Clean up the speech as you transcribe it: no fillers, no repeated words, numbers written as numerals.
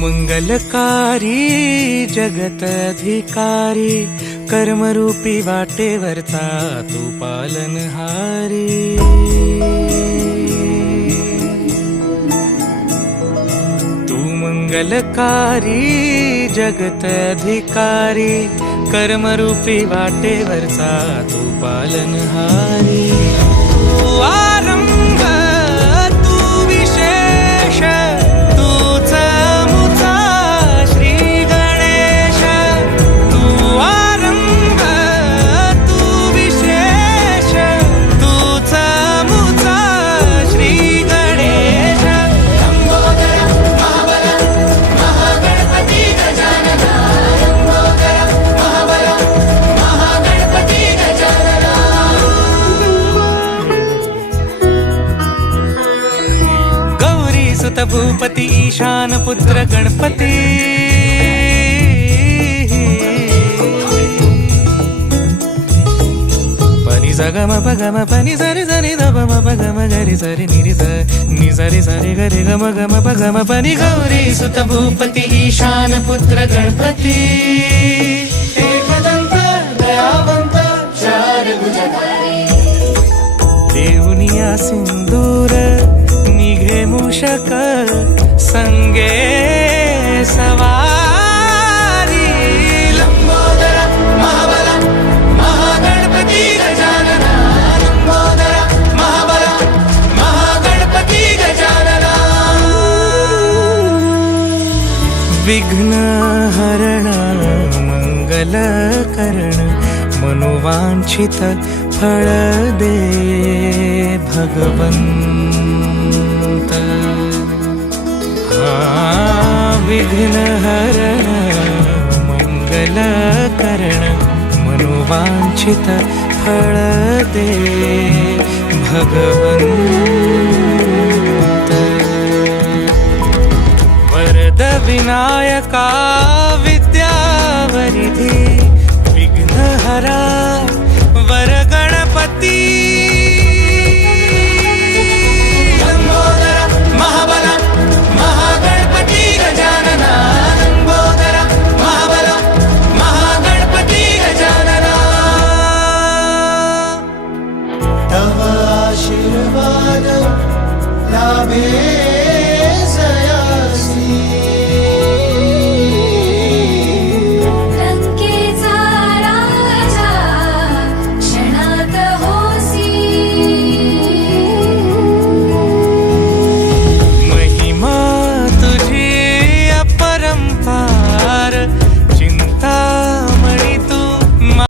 मंगलकारी जगत अधिकारी, कर्मरूपी वाटेवरचा तू पालनहारी। तू मंगलकारी जगत अधिकारी, कर्मरूपी वाटेवरचा तू पालनहारी। तू आरंभ तू विशेष, तूच मुचा श्री गणेश। तू आरंभ तू विशेष, तूच मुचा श्री गणेश। लंबोदर महाबल महागणपती गजानना, लंबोदर महाबल महागणपती गजानना। गौरी सुत भूपती ईशान पुत्र गणपती, पनि सगम पगम पनि सरि सरि ध म पगम गरि सरि निरि स नि सरि सरि गरि गम गम पगम पनि। गौरी सुत भूपती ईशान पुत्र गणपती, एकदंत दयावंत चार भुजधारी। देऊनिया सिंदूर निघे मूषक, संगे सवारी। लंबोदर महाबल महागणपती गजानना, लंबोदर महाबल महागणपती गजानना। विघ्न हरण मंगल करण, मनोवांछित फळ दे भगवंत। विघ्न हरण मंगल करण, मनोवांछित फळ दे भगवंत। वरद विनायका विद्यावरिधी, विघ्नहरा